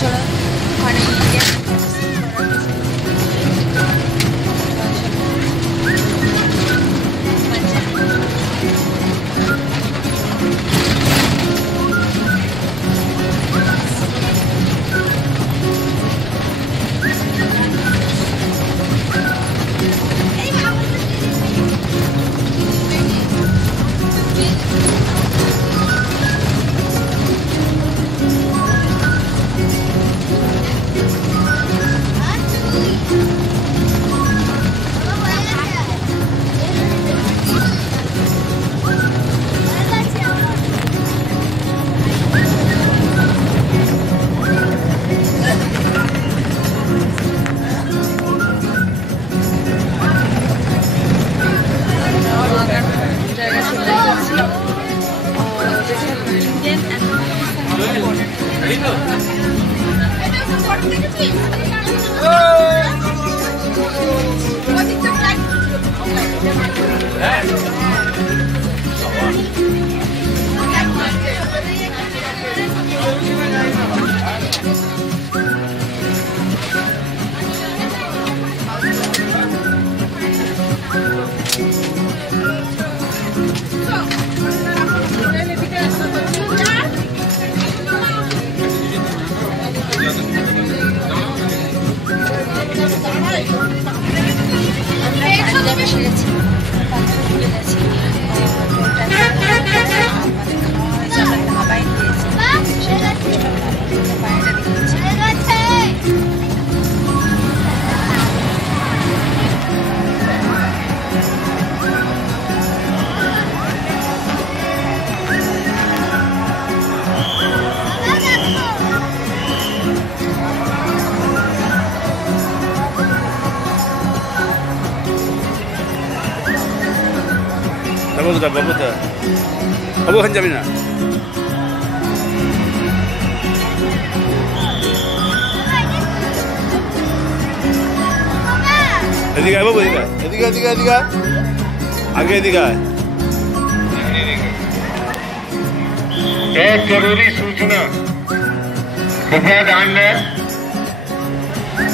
চলো ওখানে গিয়ে বাবুদা বাবু ওখানে যাবি না এদিকে বাবু এদিকে এদিকে এদিকে এদিকে आगे एदिके एक जरूरी सूचना कृपया ध्यान दें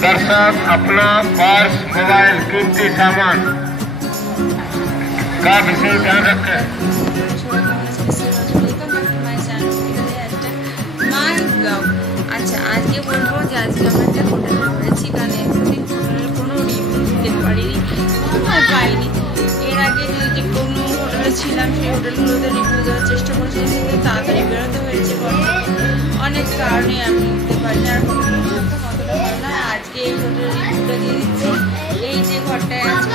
दर्शक अपना पर्स मोबाइल कीमती सामान का विशेष ध्यान रखें আচ্ছা আজকে বলবো যে আজকে আমরা যে হোটেলে রয়েছি কারণ এতদিন হোটেলের কোনো রিভিউ দিতে পারিনি পাইনি এর আগে যে কোনো হোটেলে ছিলাম সেই হোটেলগুলোতে রিভিউ দেওয়ার চেষ্টা করছি কিন্তু তাড়াতাড়ি বেরোতে হয়েছে অনেক কারণে আমি দিতে পারি না আর হোটেলগুলো কতটা ভালো না আজকে এই হোটেলের রিভিউটা দিয়ে দিচ্ছি এই যে ঘরটায় আছে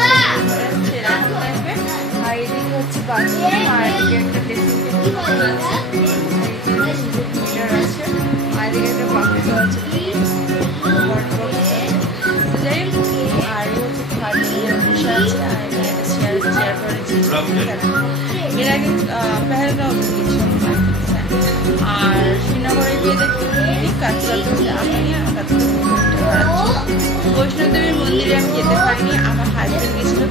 সেরকম টাইপের আর এদিকে হচ্ছে বাথরুম আর এদিকে একটা ড্রেসিং টেবিল আছে মিটার আছে আর এদিকে একটা বাক্স আছে যাই আর হচ্ছে খাটে বসে আছে আর চেয়ার করে এর আগে পেহেলগাঁও আর শ্রীনগরে গিয়ে দেখতে বৈষ্ণোদেবীর মন্দিরে আমি যেতে পারিনি আমার হাজব্যান্ড গেছিল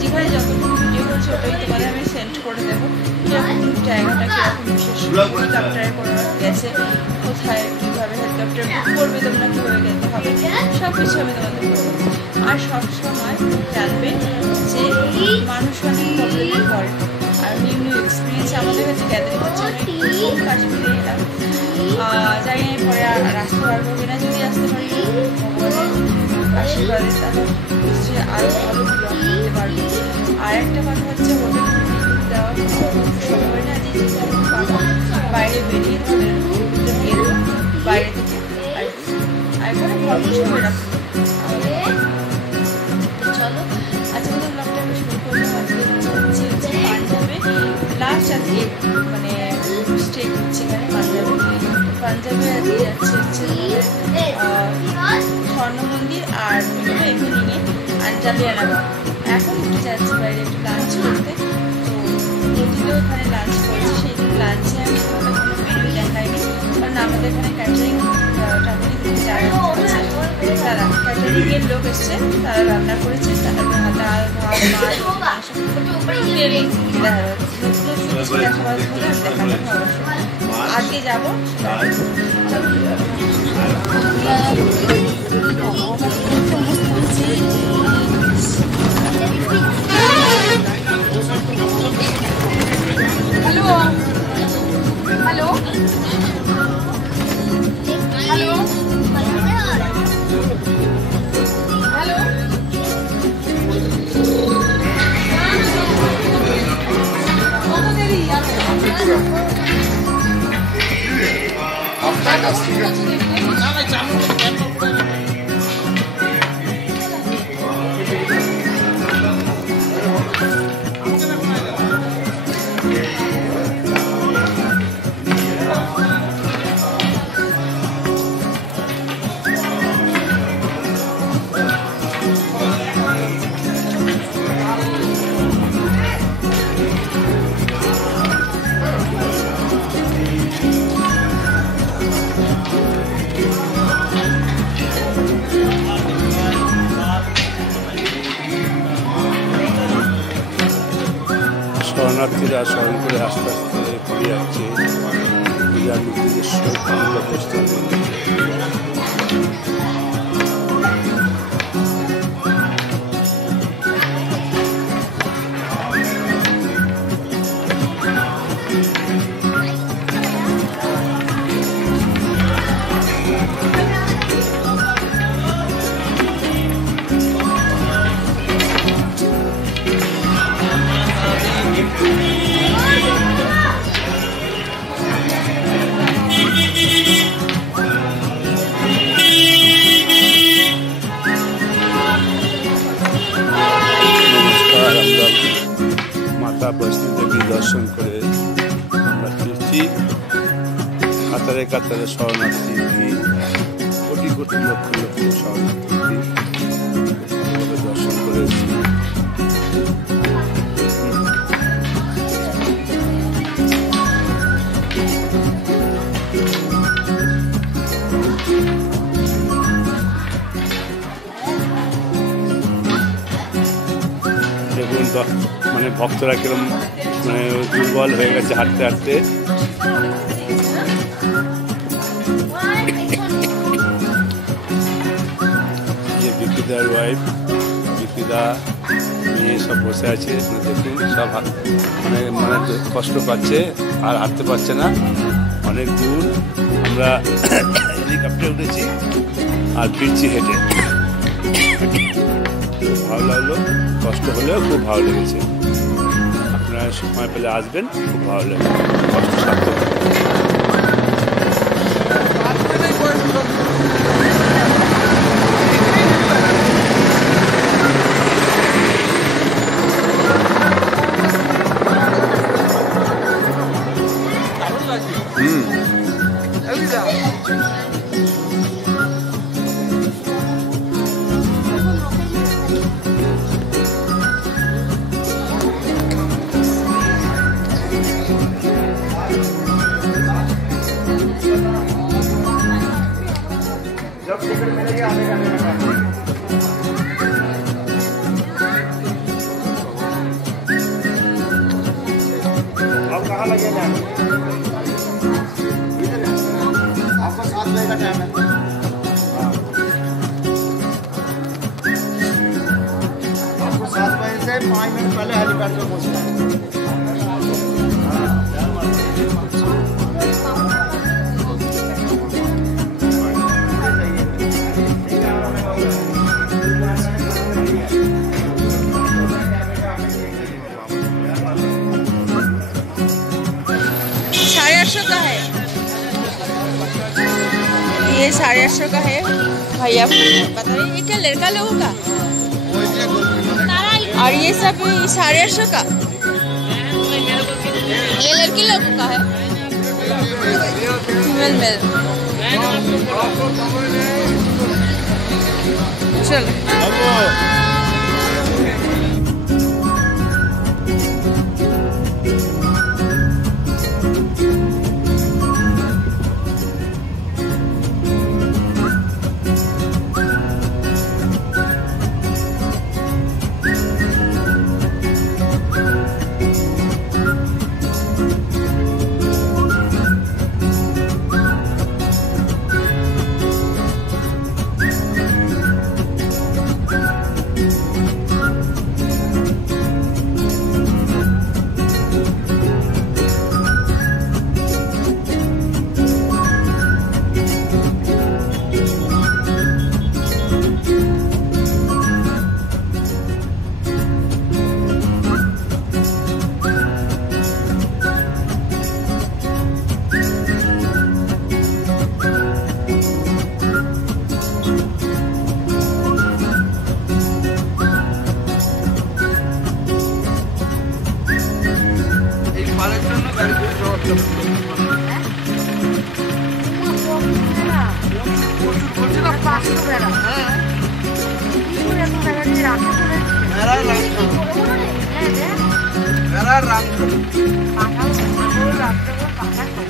যেখানে যতটুকু ভিডিও করছে ওটাই তোমাদের আমি সেন্ড করে দেবো কিরকম জায়গাটা কিরকম বিশেষ হেলিকপ্টারে কোনো গেছে কোথায় কীভাবে হেলিকপ্টার বুক করবে তোমরা কীভাবে যেতে হবে সব কিছু আমি তোমাদের বলবো আর সবসময় জানবে যে মানুষ অনেক প্রবলেমে পড়ে আর নিউ নিউ এক্সপিরিয়েন্স আমাদের কাছে গ্যাদারিং হচ্ছে কাশ্মীরে এলাম জানি না পরে আসতে পারবো কিনা যদি আসতে পারি আশীর্বাদে তাহলে নিশ্চয়ই আরও ভালো ব্লগ করতে পারবো আর একটা কথা হচ্ছে হোটেল দেওয়া সময় না যে বাইরে বেরিয়ে হোটেল দিয়ে দেবো বাইরে থেকে আর এখানে গল্প সময় রাখবো চলো আজকে ব্লগটা আমি শুরু করবো আজকে হচ্ছে পাঞ্জাবে লাস্ট আজকে মানে স্টে করছি এখানে পাঞ্জাবে আজকে যাচ্ছে হচ্ছে স্বর্ণ মন্দির আর ইভিনিংয়ে আর জালিয়ানাবাগ এখন একটু যাচ্ছি বাইরে একটু লাঞ্চ করতে তো প্রতিদিন ওখানে লাঞ্চ করছি সেই দিন লাঞ্চে আমি কোনো মেনু দেখাইনি কারণ আমাদের এখানে ক্যাটারিং ট্রাভেলিং যারা তারা ক্যাটারিংয়ের লোক এসছে তারা রান্না করেছে তারা ডাল ভাত মাছ আজকে যাবো শরণার্থীরা স্মরণ করে আস্তে আস্তে ফিরে যাচ্ছে পূজার নিজস্ব গন্তব্যস্থানে। মাতা বৈষ্ণো দেবী দর্শন করে আমরা ফিরছি। কাতারে কাতারে শরণার্থী, কোটি কোটি লক্ষ লক্ষ শরণার্থী দর্শন করেছি। দেখুন মানে ভক্তরা কিরম মানে দুর্বল হয়ে গেছে হাঁটতে হাঁটতে। বিপিদার ওয়াইফ, বিপিদা মেয়ে সব বসে আছে, দেখুন সব মানে মানে কষ্ট পাচ্ছে আর হাঁটতে পারছে না। অনেক দূর আমরা হেলিকপ্টারে উঠেছি আর ফিরছি হেঁটে। খুব ভালো লাগলো, কষ্ট হলেও খুব ভালো লেগেছে। আপনারা সময় পেলে আসবেন, খুব ভালো লাগবে, কষ্ট সার্থক। आप कहाँ लगे जाए? आपको 7 बजे का टाइम है। आपको 7 बजे से 5 मिनट पहले हेलीपैड पे पहुँचना है। का है ये 850 का है भैया, बताइए ये क्या लड़का लोगों का, और ये सब 850 का, ये लड़की लोगों का है, फीमेल मेल। चलो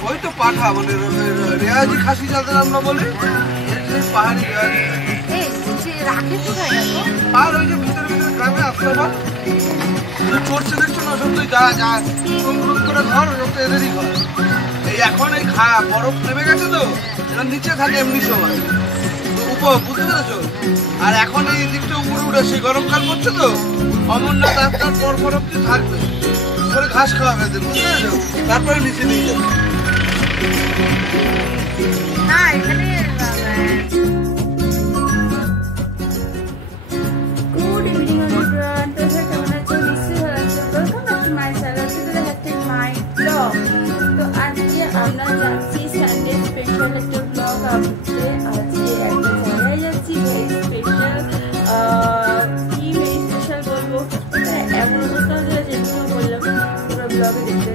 ওই তো পাঠা মানে রেয়াজি খাসি যাদের আমরা বলি পাহাড়ি আর ওই যে ভিতরে ভিতরে গ্রামে আসতে পার চড়ছে দেখছো না সব তুই যা যা করে ঘর সব তো এদেরই ঘর। এই এখন এই বরফ নেমে গেছে তো এরা নিচে থাকে এমনি সময় বুঝতে পেরেছো। আর এখন এই দিকটা উপরে উঠে সেই গরমকাল করছে তো অমরনাথ রাস্তার পর অব্দি থাকবে করে ঘাস খাওয়াবে বুঝতে পেরেছো, তারপরে নিচে নিয়ে যাবে। না এখানে গুড ইভিনিং এভরিওয়ান, তোমরা কেমন আছো? নিশ্চয়ই ভালো আছো। Welcome back to my channel, my blog. তো আজকে আমরা যাচ্ছি সানডে স্পেশাল একটা ব্লগ আপলোড। আজকে একটা জায়গায় যাচ্ছি ভেরি স্পেশাল। কি ভেরি স্পেশাল বলবো, এমন অবস্থা হয়েছে যেগুলো বললাম পুরো ব্লগে দেখতে।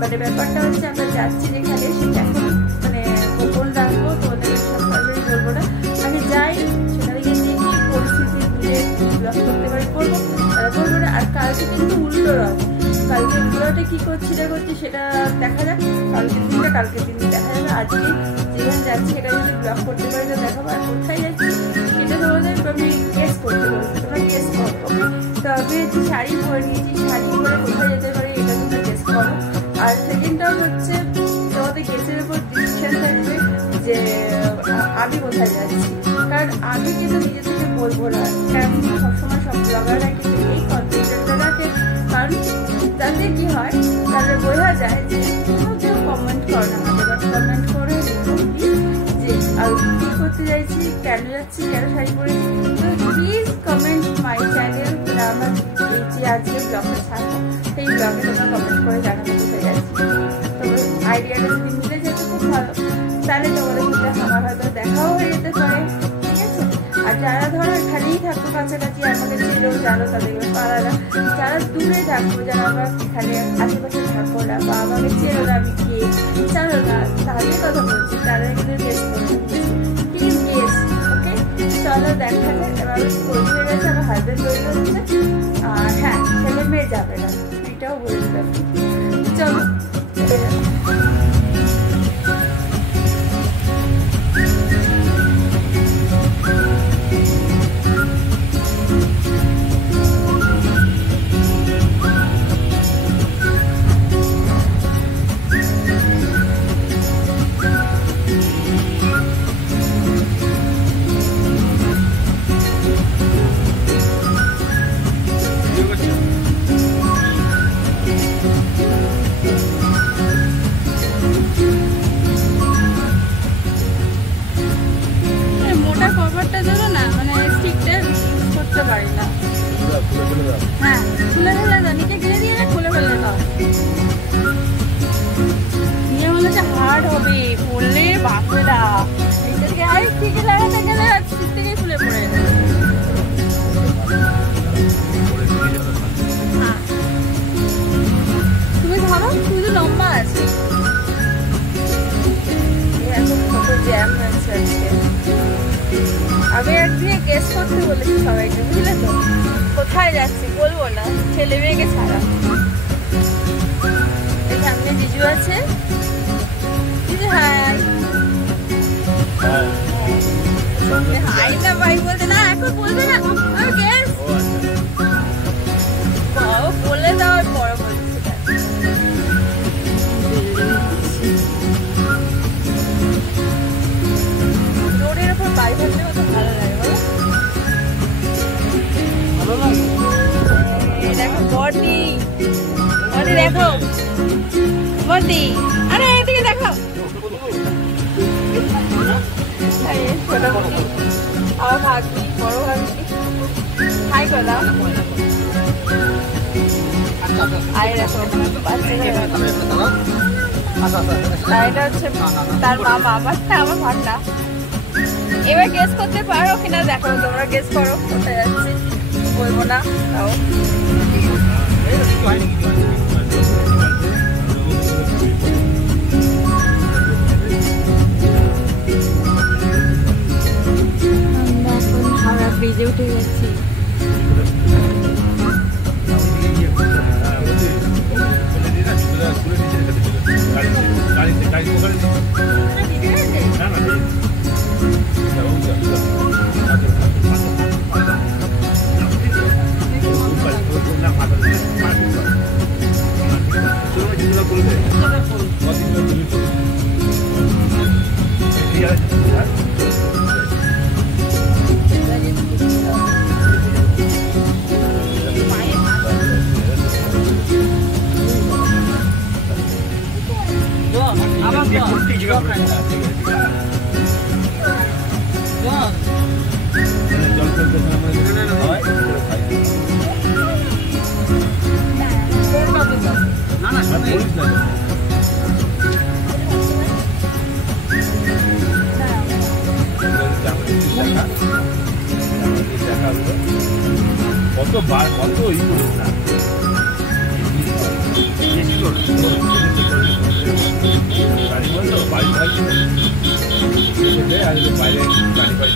বাট ব্যাপারটা হচ্ছে আমরা যাচ্ছি যেখানে সেটা এখন মানে গোপন রাখবো, তোমাদের সব সরাসরি বলবো না। আগে যাই সেখানে গিয়ে দেখি পরিস্থিতি বুঝে ব্লগ করতে পারি করবো না। আর কালকে কিন্তু উল্টো রথ, কালকে উল্টোটা কি করছি না করছি সেটা দেখা যাক। কালকে দিন দেখা যাবে। আজকে যেখানে যাচ্ছি সেটা যদি ব্লগ করতে পারি তো দেখাবো। আর কোথায় যাচ্ছি সেটা তোমাদের আমি গেস করতে পারবো, তোমরা গেস করো। ওকে, তো আমি একটু শাড়ি পরে নিয়েছি, শাড়ি পরে কোথায় যেতে পারি এটা তোমরা গেস করো। আর সেকেন্ডটা হচ্ছে তোমাদের গেসের উপর ডিসিশন থাকবে যে আমি কোথায় যাচ্ছি। কারণ আমি কিন্তু নিজে থেকে বলবো না, কারণ সবসময় সব ব্লগাররা কিন্তু এই কন্টেন্টটা রাখে। কারণ যাতে কি হয় তাদের বোঝা যায় যে কেউ কমেন্ট করে না আমাদের, বাট কমেন্ট করে যে আমি কী করতে চাইছি, কেন যাচ্ছি, কেন শাড়ি পরেছি। তো প্লিজ কমেন্ট মাই চ্যানেল। আমার যে আজকে ব্লগটা ছাড়বো সেই ব্লগে তোমরা কমেন্ট করে জানাবো কোথায় যাচ্ছি। তবে আইডিয়াটা যদি মিলে যেত খুব ভালো, তাহলে তোমাদের সাথে আমার হয়তো দেখাও হয়ে যেতে পারে, ঠিক আছে। আর যারা ধরো এখানেই থাকবো কাছাকাছি আমাকে চেনেও জানো তাদের পারা না, যারা দূরে থাকবো, যারা আমরা এখানে আশেপাশে থাকবো না বা আমাকে চেনো না, আমি কে জানো না, তাদের কথা বলছি, তারা এখানে গেস করবো। Please guess. ওকে, চলো দেখা যাক। এবার তৈরি হয়ে গেছে, আমার হাজবেন্ড তৈরি হচ্ছে। আর হ্যাঁ, ছেলে মেয়ে যাবে না, এটাও বলে দিলাম। চলো আমি একদিকে গেস করতে বলেছি সবাইকে, বুঝলে তো? কোথায় যাচ্ছি বলবো না, ছেলে মেয়েকে ছাড়া। এই সামনে জিজু আছে, জিজু হাই। হাই না ভাই বলতে না, এখন বলবে না, আমি গেস বলে দাও বড় বলছি। রোডের উপর বাড়ি থাকলে কত ভালো লাগে বলো? দেখো বডি, বডি দেখো, বডি। আরে এদিকে দেখো, ছোট বডি। আমার ভাগ্নি, বড় ভাগ্নি, হাই করে দাও। আরে দেখো এটা হচ্ছে তার মামা, আমার ভাগনা। এবার গেস করতে পারো কিনা দেখো, তোমরা গেস করো কোথায় যাচ্ছি। বলবো না তাও। আমরা এখন হাওড়া ব্রিজে উঠে গেছি। কত বার কত ই করুন না গাড়ি বলতো বাড়ি থাকি বাইরে গাড়ি বাড়ি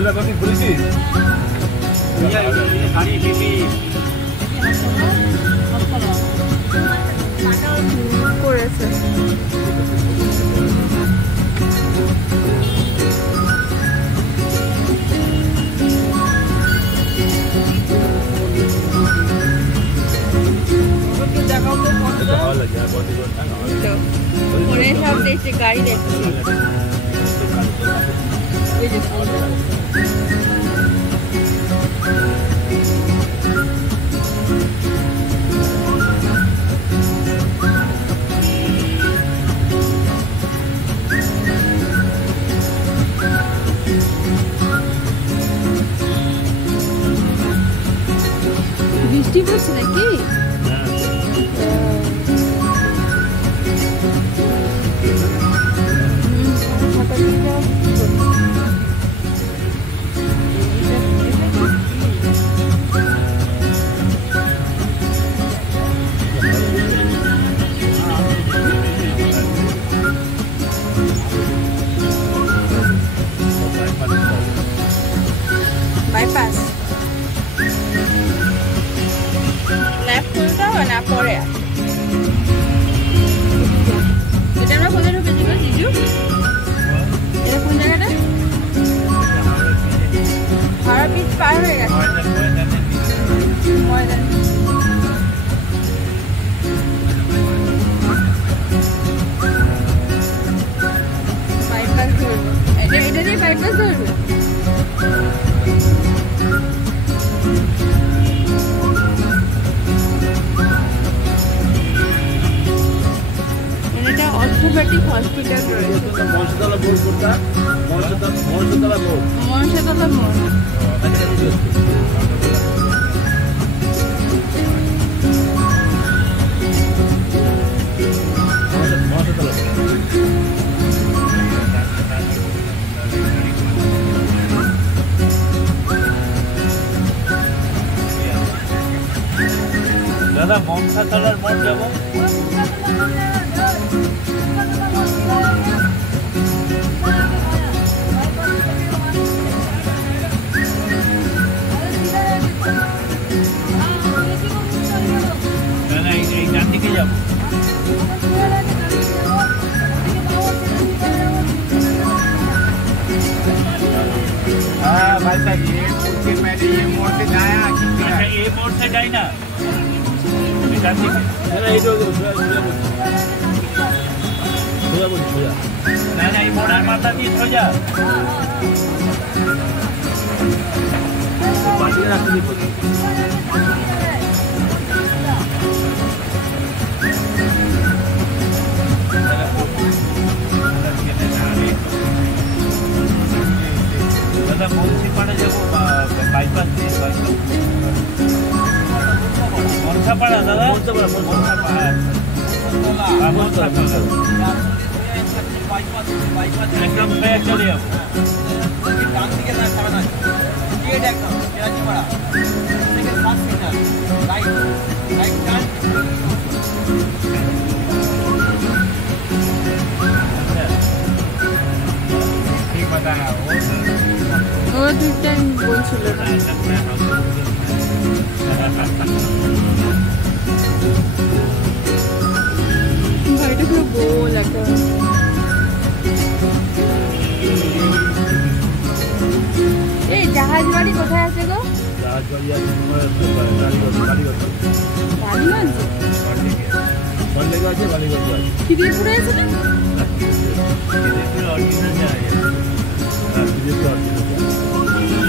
দেখা বলেছিস গাড়ি পিপি করেছে ফোনে সব দেখছি গাড়ি দেখছি বৃষ্টি পড়ছে নাকি বাইপাস লেফট করতে হবে না পরে এটা আমরা কোথায় ঢুকেছি গো জিজু এটা কোন জায়গাটা হাওড়া ব্রিজ পার হয়ে গেছে ময়দান বাইপাস ধরবো এটা দিয়ে বাইপাস ধরবো অর্থোপেডিক হসপিটাল রয়েছে মনসাতলা বোর্ড কোনটা মনসাতলা বোর্ড মনসাতলা মোড় দাদা মনসাতলার মোড় যাবো भाई साहब ये मैंने ये मोड़ से जाया ये मोड़ से जाए ना नहीं मोड़ा माता की सोजा मुंसिपाड़ा जब बाईपास मोनसापाड़ा दादा एकदम बैग चले अब ठीक बताया ও দুটা বলছিল বাড়িটা পুরো গোল একটা এই জাহাজ বাড়ি কোথায় আছে গো জাহাজ বাড়ি আছে বালিগঞ্জ বালিগঞ্জ আছে বালিগঞ্জ আছে খিদিরপুরে আছে না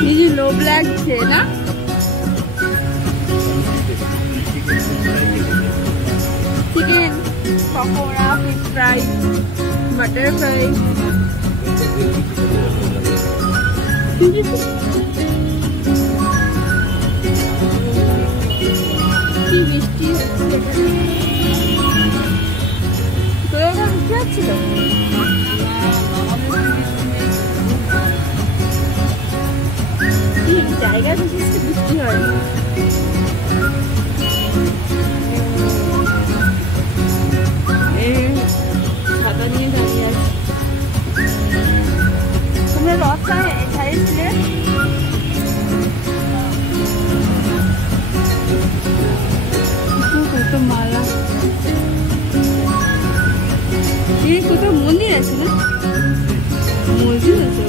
ये लो ब्लैक थे ना चिकन पकोड़ा फिश फ्राई मटर फ्राई কি বৃষ্টি হচ্ছে তোর ওখানে বৃষ্টি হচ্ছিল জায়গা বিশেষ বৃষ্টি হয় ছাতা নিয়ে দাঁড়িয়ে আছে তোমরা রাস্তায় ছাড়িয়েছিলে কত মালা কোথাও মন্দির আছে না মসজিদ আছে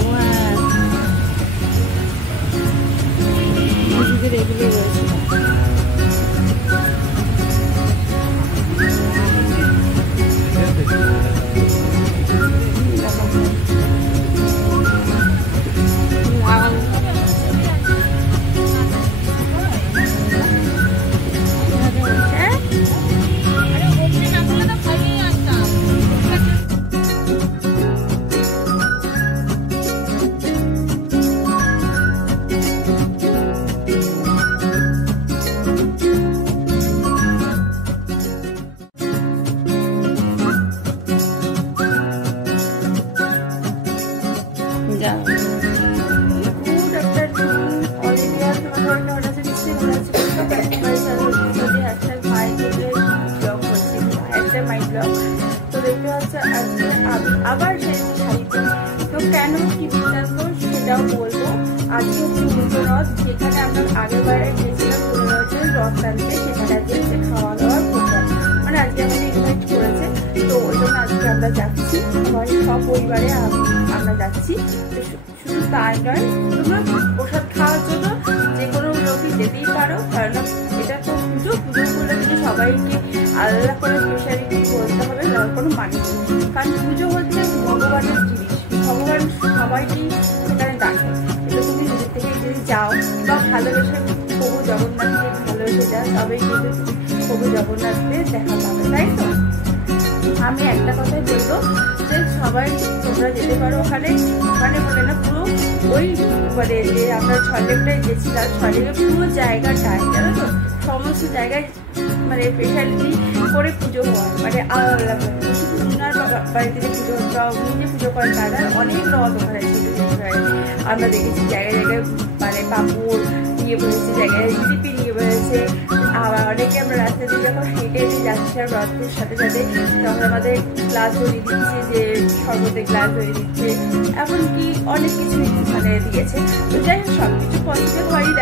মসজিদের এগুলো রয়েছে আবার তো কেন কি বৃত্তান্ত সেটাও বলবো। আজকে হচ্ছে রথ, যেখানে আমরা আগেরবারে গিয়েছিলাম রথ টানতে, সেখানে আজকে হচ্ছে খাওয়া দাওয়ার প্রোগ্রাম, মানে আজকে আমাদের ইনভাইট করেছে, তো ওই জন্য আজকে আমরা যাচ্ছি সবাই সপরিবারে আমরা যাচ্ছি। শুধু তাই নয়, তোমরা প্রসাদ খাওয়ার জন্য যে কোনো লোকই যেতেই পারো, কারণ এটা তো পুজো করলে কিন্তু সবাইকে আলাদা করে স্পেশালিটি বলতে হবে, তার কোনো মানে নেই, কারণ পুজো হচ্ছে ভগবানের জিনিস, ভগবান সবাইকেই সেখানে ডাকে। এটা তুমি নিজের থেকে যদি যাও বা ভালোবেসে প্রভু জগন্নাথকে ভালোবেসে যাও, তবে কিন্তু প্রভু জগন্নাথকে দেখা পাবে, তাই তো? আমি একটা কথাই বলবো যে সবাই তোমরা যেতে পারো ওখানে, ওখানে বলে না পুরো ওই মানে যে আমরা ছয়লেকটায় গেছিলাম, ছয়লেকের পুরো জায়গাটায় জানো তো, সমস্ত জায়গায় মানে স্পেশালিটি করে পুজো হয়, মানে আলাদা ওনার বাড়িতে যে পুজো হচ্ছে বা উনি যে পুজো করেন তারা অনেক রথ ওখানে আমরা দেখেছি জায়গায় জায়গায়, মানে পাপড় নিয়ে বলেছে, জায়গায় জিলিপি নিয়ে বলেছে, আবার অনেকে আমরা রাস্তা দিয়ে যখন হেঁটে হেঁটে যাচ্ছি আর রথের সাথে সাথে তখন আমাদের গ্লাস ধরিয়ে দিচ্ছে, যে শরবতের গ্লাস ধরিয়ে দিচ্ছে, এমনকি অনেক কিছু মানে দিয়েছে। তো যাই হোক সব কিছু পসিবল হয়নি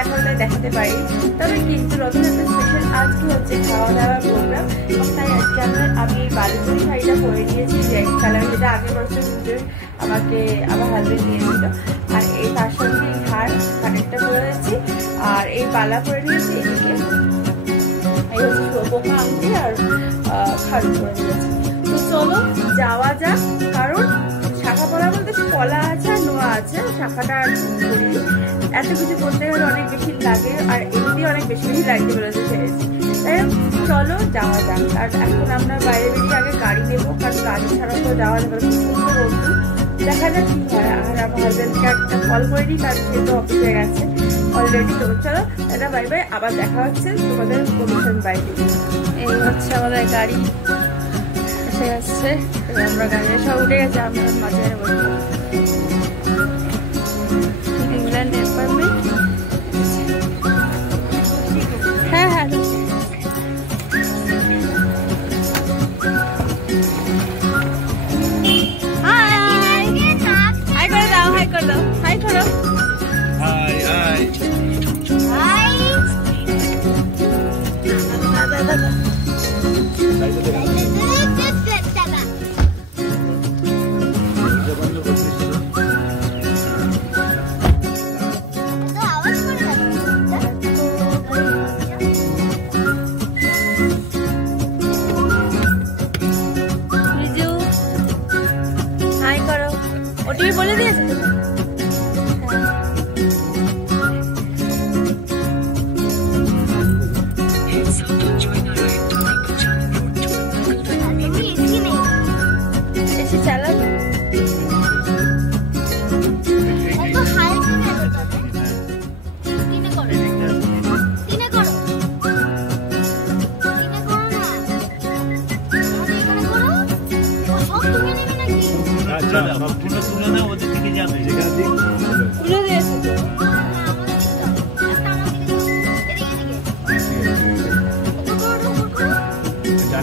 দেখাতে পারি, তবে কিন্তু রথযাত্রা স্পেশাল আজকে হচ্ছে খাওয়া দাওয়ার প্রোগ্রাম, এবং তাই আজকে আমি এই বালুচুরি শাড়িটা পরে নিয়েছি, রেড কালার, যেটা আগের বছর পুজোয় আমাকে আমার হাজবেন্ড দিয়েছিল, আর এই তার সঙ্গে এই হারটা পরে নিয়েছি, আর এই বালা পরে নিয়েছি, এদিকে এই হচ্ছে পোকা আংটি আর খাড়ু করে নিয়েছি। তো চলো যাওয়া যাক, কারণ শাখা পলা বলতে কলা আছে আর নোয়া আছে, শাখাটা করি, এত কিছু করতে গেলে অনেক বেশি লাগে, আর এমনি অনেক বেশি লাগতে বলেছে ছেড়েছি। তাই চলো যাওয়া যাক। আর এখন আমরা বাইরে বেরিয়ে আগে গাড়ি নেবো, কারণ গাড়ি ছাড়া তো যাওয়া যাবে না, খুব রোদ্দুর, দেখা যাক কি হয়। আর আমার হাজবেন্ডকে একটা কল করে দিই, তার সে তো অফিসে গেছে অলরেডি। তো চলো এটা বাই বাই, আবার দেখা হচ্ছে তোমাদের কমিশন বাইরে। এই হচ্ছে আমাদের গাড়ি এসে যাচ্ছে, আমরা গাড়ি সব উঠে গেছে, আমরা মাঝখানে বসবো। ইংল্যান্ড অ্যাপার্টমেন্ট, হ্যাঁ হ্যাঁ হাই করো, হাই হাই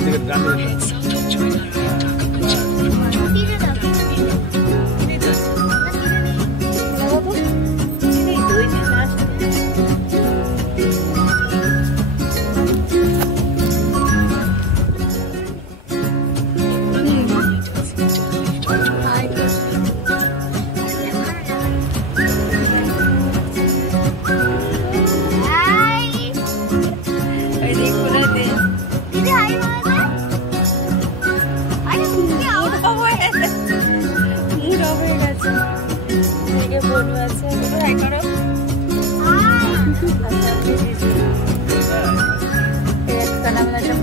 দিকে ডান দিকে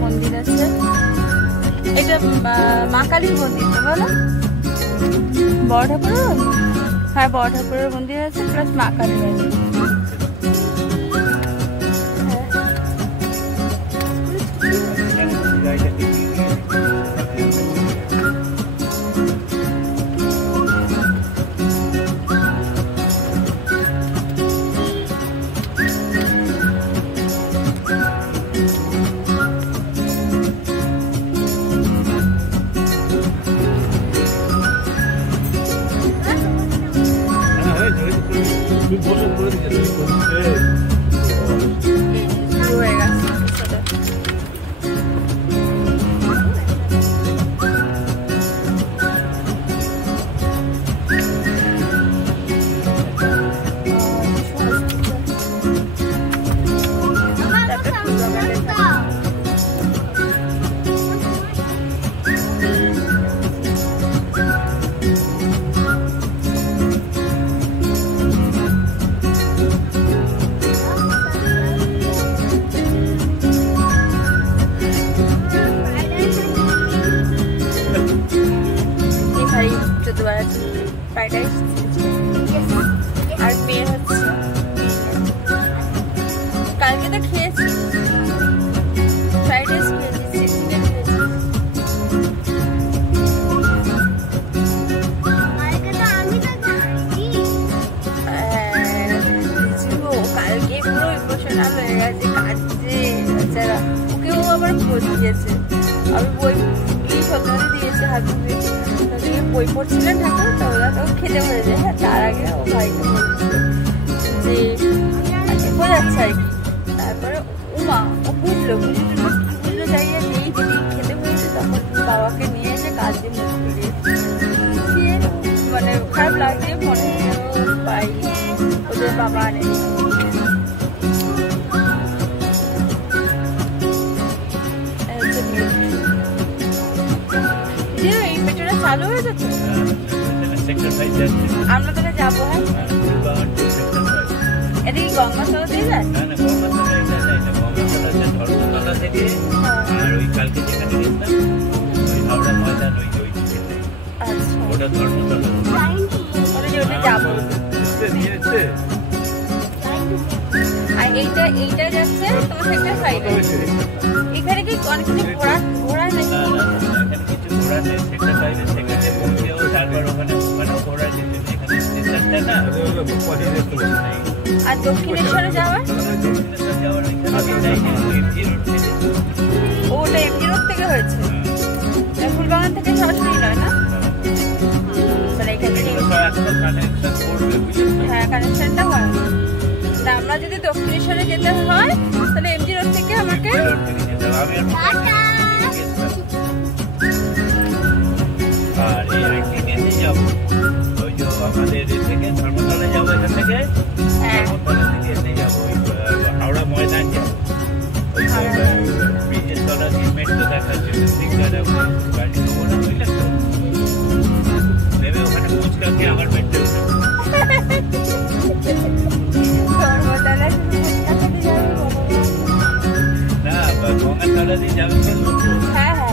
মন্দির আছে, এটা মা কালীর মন্দির তো বলো, বড় ঠাকুরের, হ্যাঁ বড় ঠাকুরের মন্দির আছে প্লাস মা কালীর আছে। আর মেয়ে হচ্ছে কালকে তো খেয়েছি ফ্রাইড রাইস খেয়েছি, চিকেন খেয়েছি। কালকে পুরো ইমোশনাল হয়ে গেছে, কাঁদছে বেচারা, ওকেও আবার খোঁজ দিয়েছে, আমি বই সন্ধানে দিয়েছে হাত ধুয়ে, বই পড়ছিলেন ঠাকুর, তো ওরা তো খেতে বলে যায়। হ্যাঁ তার আগে ও ভাইকে বলছে যে বোঝাচ্ছে আর কি, তারপরে উমা ও বুঝলো যাইয়া যেই যদি খেতে বলেছে তখন বাবাকে নিয়ে এসে কাজ দিয়ে মুখ দিয়ে মানে খারাপ লাগছে, মনে পাই ওদের বাবা আনে। এই মেট্রোটা চালু হয়ে যাচ্ছে, আমরা তাহলে যাবো। হ্যাঁ এটা কি গঙ্গাতলা দিয়ে যায়? যাবো। আর এইটা যাচ্ছে তোমার সেক্টর 5 এখানে কি অনেক কিছু ঘোরা নাকি? আর দক্ষিণেশ্বরে যাওয়ার ওটা এমজি রোড থেকে হয়েছে, ফুলবাগান থেকে সরাসরি নয় না, মানে এখানে হ্যাঁ কানেকশনটা হয়। আমরা যদি দক্ষিণেশ্বরে যেতে হয় তাহলে এমজি রোড থেকে আমাকে আমাদের থেকে ধর্মতলা যাবো, এখান থেকে ধর্মতলা থেকে এসে যাবো হাওড়া ময়দান যাবো, ব্রিজের তলা দিয়ে মেট্রো দেখার জন্য দিকটা গাড়ি ওরা হইলে তো ভেবে ওখানে ফুচকা খেয়ে আবার মেট্রো না বা গঙ্গার তলা দিয়ে যাবে। হ্যাঁ হ্যাঁ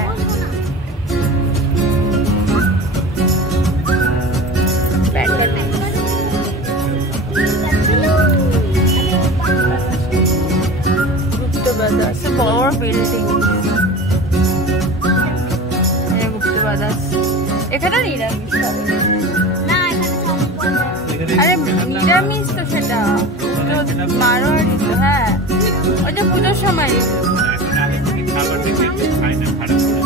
বড় বিল্ডিং গুপ্ত বাজার, এখানে নিরামিষ, আরে নিরামিষ তো সেটা মারোয়ারি তো। হ্যাঁ ওই যে পুজোর সময় আগে থেকে খাবার দেখে একটু খাই না, খারাপ করে।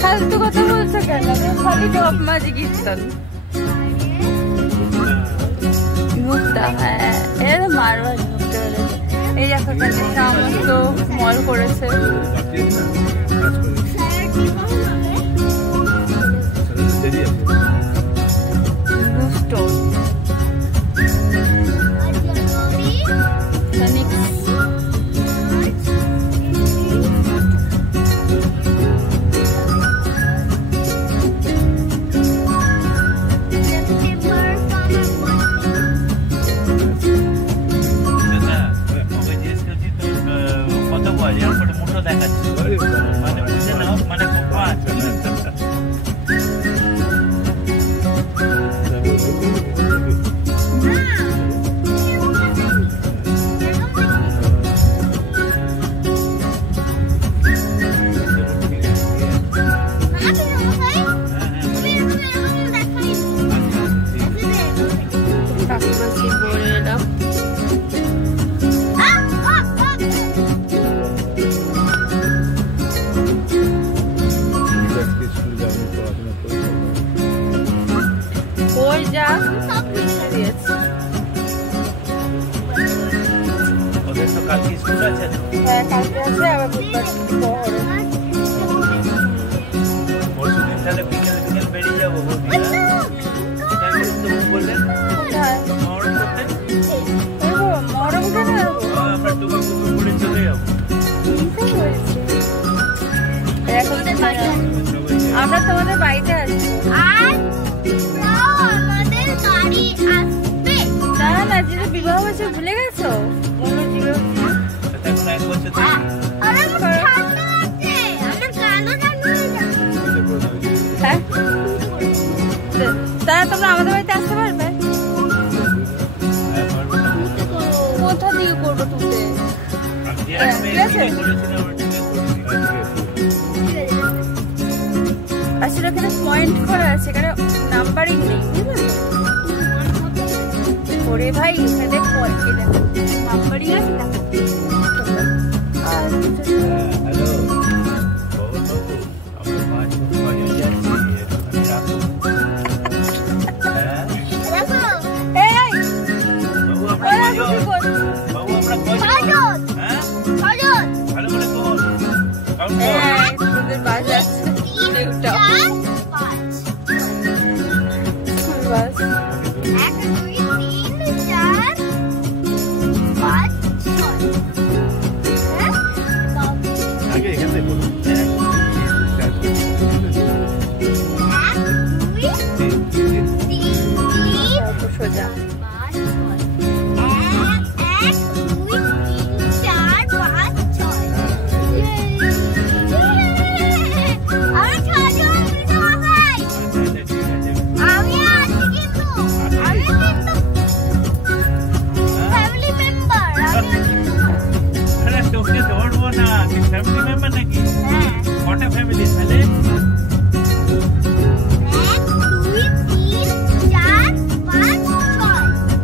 ফালতু কথা বলছো কেন? খালি ঢপ মাঝি কীর্তন মুক্তা। হ্যাঁ, এর মারবাড়ি মুক্তা বলেছে। এই দেখো এখানে সমস্ত মল করেছে। দুটো মুঠো দেখাচ্ছে মানে বুঝে নাও, মানে ওদের তো কালকে স্কুল আছে। হ্যাঁ, কালকে আছে, আবার বুধবার পরে। পরশু দিন তাহলে বিকেল বিকেল বেরিয়ে যাবো। বললেন মহরম করতে, মহরম কেন? আমরা ডুবে ডুবে পড়ে চলে যাবো। আমরা তোমাদের বাড়িতে আসবো। না না, যেটা বিবাহ বছর ভুলে গেছো? এখন 1 বছর তাহলে তোমরা আমাদের বাড়িতে আসতে পারবে? কোথা দিয়ে করবো তুলতে? ঠিক আছে, আসলে এখানে পয়েন্ট করা আছে, এখানে নাম্বারিং নেই, বুঝলেন? ওরে ভাই, এখানে দেখো নাম্বারিং আছে। হ্যালো বাবু, আমরা 5 বছর যাচ্ছি, এখানে রাখো। হ্যাঁ বাবু, আমরা বাবু আমরা কয়জন? হ্যাঁ ভালো করে বল। তোদের বাস আছে, বাস আগে এখান থেকে বলুন। সোজা তোকে ধরবো না, ফ্যামিলি মেম্বার নাকি? কটা ফ্যামিলি তাহলে? 1 2 3 4 5 6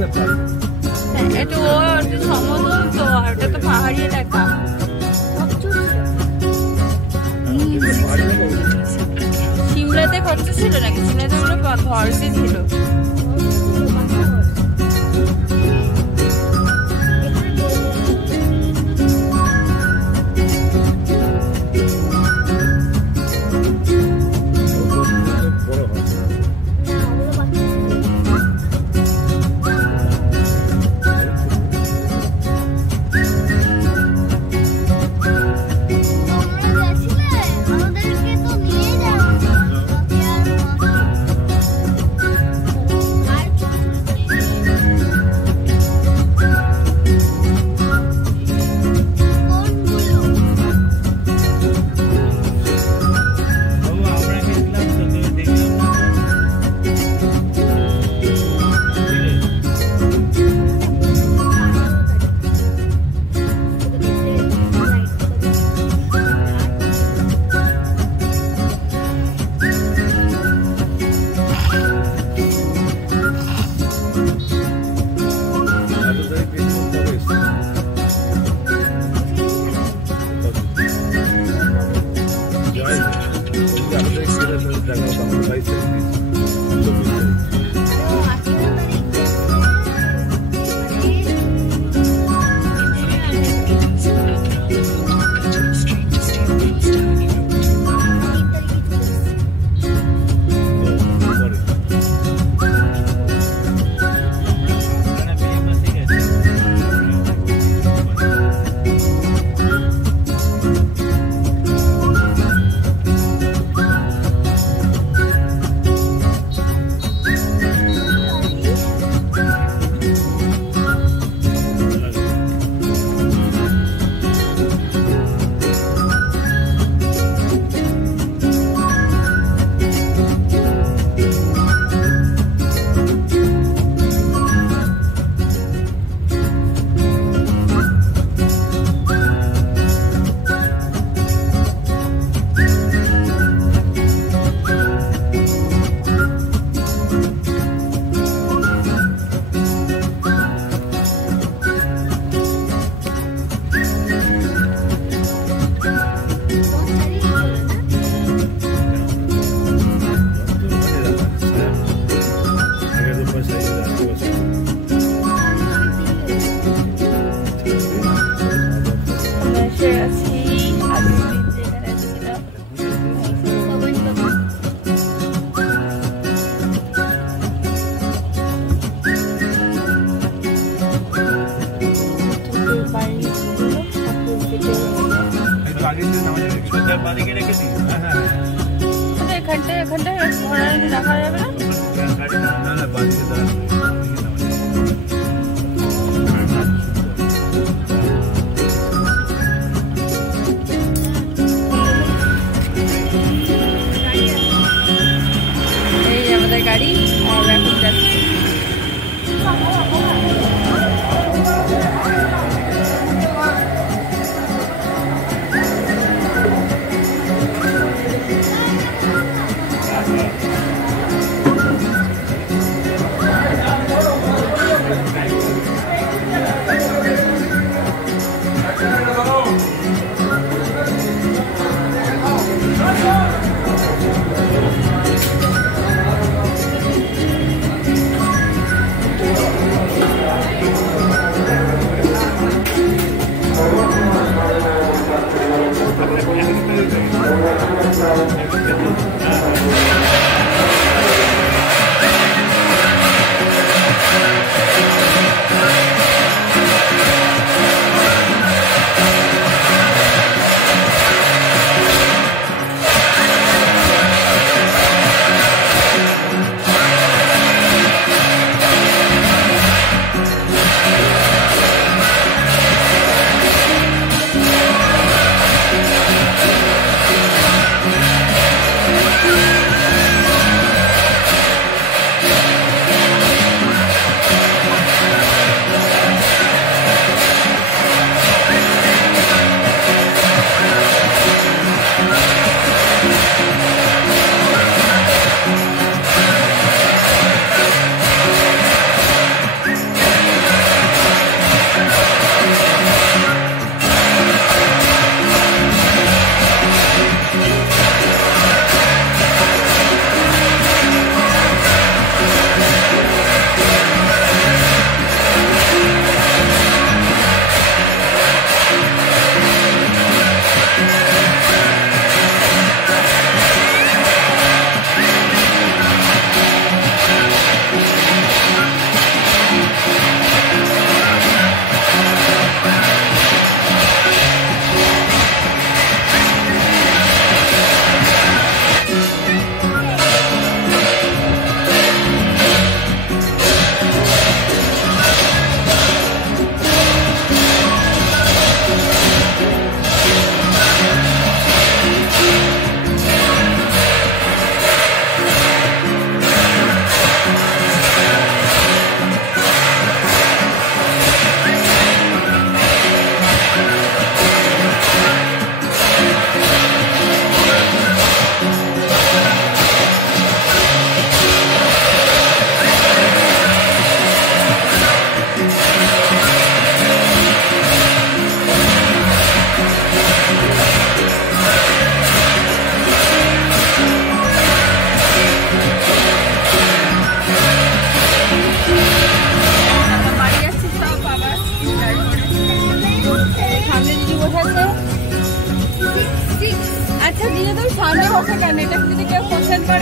একটু ও একটু সমতল তো, আর ওটা তো পাহাড়ি এলাকা। সিমলাতে খরচা ছিল নাকি? সিমলাতে ওগুলো ধর্ষে ছিল। এখানটা রাখা যাবে না? এই আমাদের গাড়ি আর এখন যাচ্ছি।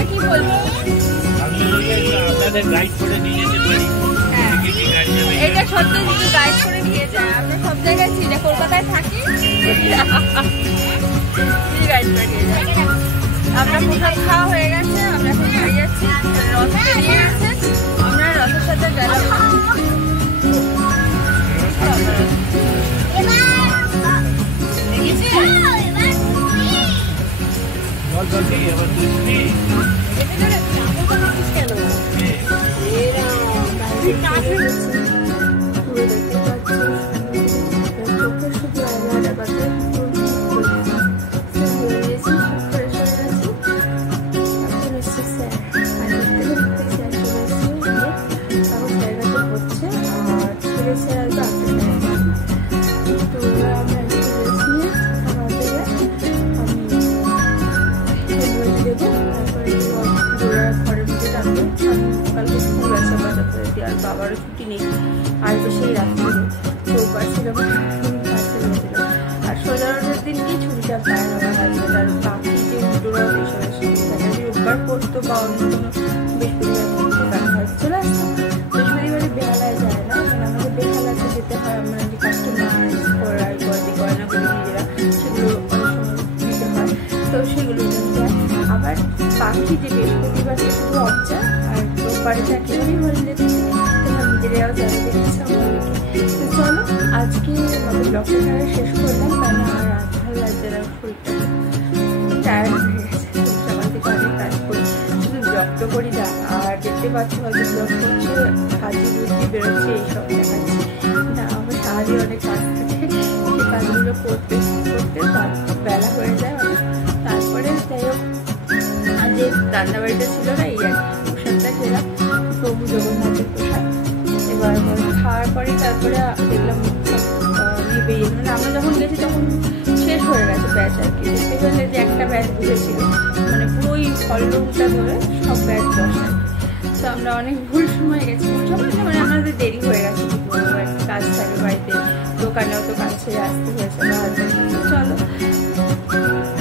কি বলবো? আমি আপনাদের গাইড করে নিয়ে যেতে পারি। হ্যাঁ, কি কি গাড়ি যাবে? এটা সত্যি যদি গাইড করে নিয়ে যায়। আমরা সব জায়গায় চিনি, কলকাতায় থাকি, গাইড করে নিয়ে যায়। আমরা প্রসাদ খাওয়া হয়ে গেছে, আমরা এখন বাড়ি যাচ্ছি। রথ বেরিয়ে গেছে, আমরা রথের সাথে গেলাম। এবার বুঝবি বাবারও ছুটি নেই, আর তো সেই রাত্রে রোববার ছিল, আর 16 দিন কি ছুটিটা পায় আমার হাজবেন্ড। আর বাকি যে উল্টোরাও রোববার পড়তো বা অন্য কোনো বৃহস্পতিবার চলে আসতো। বৃহস্পতিবারে বেহালায় যায় না, মানে আমাদের বেহালাতে যেতে হয়। আমরা যে কাস্টমাইজ করার গয়নাগুলো নিজেরা, সেগুলো অনেক সময় দিতে হয়, তো সেগুলো যায়। আবার বাকি যে বৃহস্পতিবার সেগুলো অফ যায়, আর রোববারে একেবারেই হলিডে থাকে। নিজেরাও জানতে ইচ্ছা আমাদেরকে। তো চলো আজকে আমাদের ব্লগটা শেষ করলাম, কারণ আর ভালো লাগছে না, শরীরটা টায়ার্ড হয়ে গেছে। সকাল থেকে অনেক কাজ করি, শুধু ব্লগ তো করি না। আর দেখতে পাচ্ছি হয়তো ব্লগ করছে, ভাজি রুটি বেরোচ্ছে, এইসব দেখাচ্ছি না। আমার সারাদিন অনেক কাজ থাকে, সেই কাজগুলো করতে করতে তার বেলা হয়ে যায় অনেক। তারপরে যাই হোক, যে রান্নাবাড়িটা ছিল না, এই আর প্রসাদটা খেলাম, প্রভু জগন্নাথের প্রসাদ। এবার খাওয়ার পরে তারপরে দেখলাম নিয়ে বেরিয়ে, মানে আমরা যখন গেছি তখন শেষ হয়ে গেছে ব্যাচ আর কি। দেখতে পেলে যে একটা ব্যাচ বুঝেছিল, মানে পুরো ওই হলরুমটা ধরে সব ব্যাচ বসে। তো আমরা অনেক ভুল সময় গেছি, ভুল সময় মানে আমাদের দেরি হয়ে গেছে, কাজ থাকে বাড়িতে, দোকানেও তো কাজ ছেড়ে আসতে হয়েছে। চলো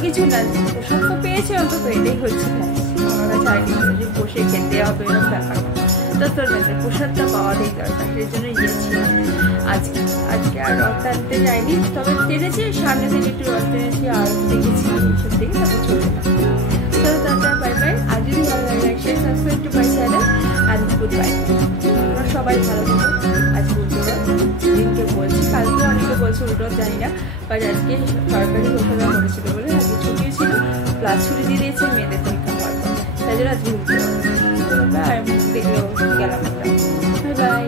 কিছু না, প্রসাদ তো পেয়েছে, অন্তত এটাই হচ্ছে আমার কাছে। আর কিছু যে বসে খেতে হবে এরকম ব্যাপার না, তোর কাছে প্রসাদটা পাওয়ারই দরকার, সেই জন্য গিয়েছিলাম আজকে। আর রথ টানতে যাইনি, তবে টেনেছি সামনে থেকে একটু রথ টেনেছি, আর দেখেছি এইসব থেকে তারপর চলে গেলাম। চলো টাটা, বাই বাই। আর যদি ভালো লাগে subscribe to my channel, and good bye. তোমরা সবাই ভালো থাকো। আজকে উল্টোরথ দিনকে বলছি, কালকে অনেকে বলছে উল্টোরথ, জানি না, বাট আজকে সরকারি ঘোষণা করেছিল বলে আজকে ছুটি ছিল, প্লাস ছুটি দিয়ে দিয়েছে মেয়েদের পরীক্ষা হওয়ার পর, তাই জন্য আজকে উল্টোরথ। আর দেখলেও গেলাম আমরা, বাই বাই।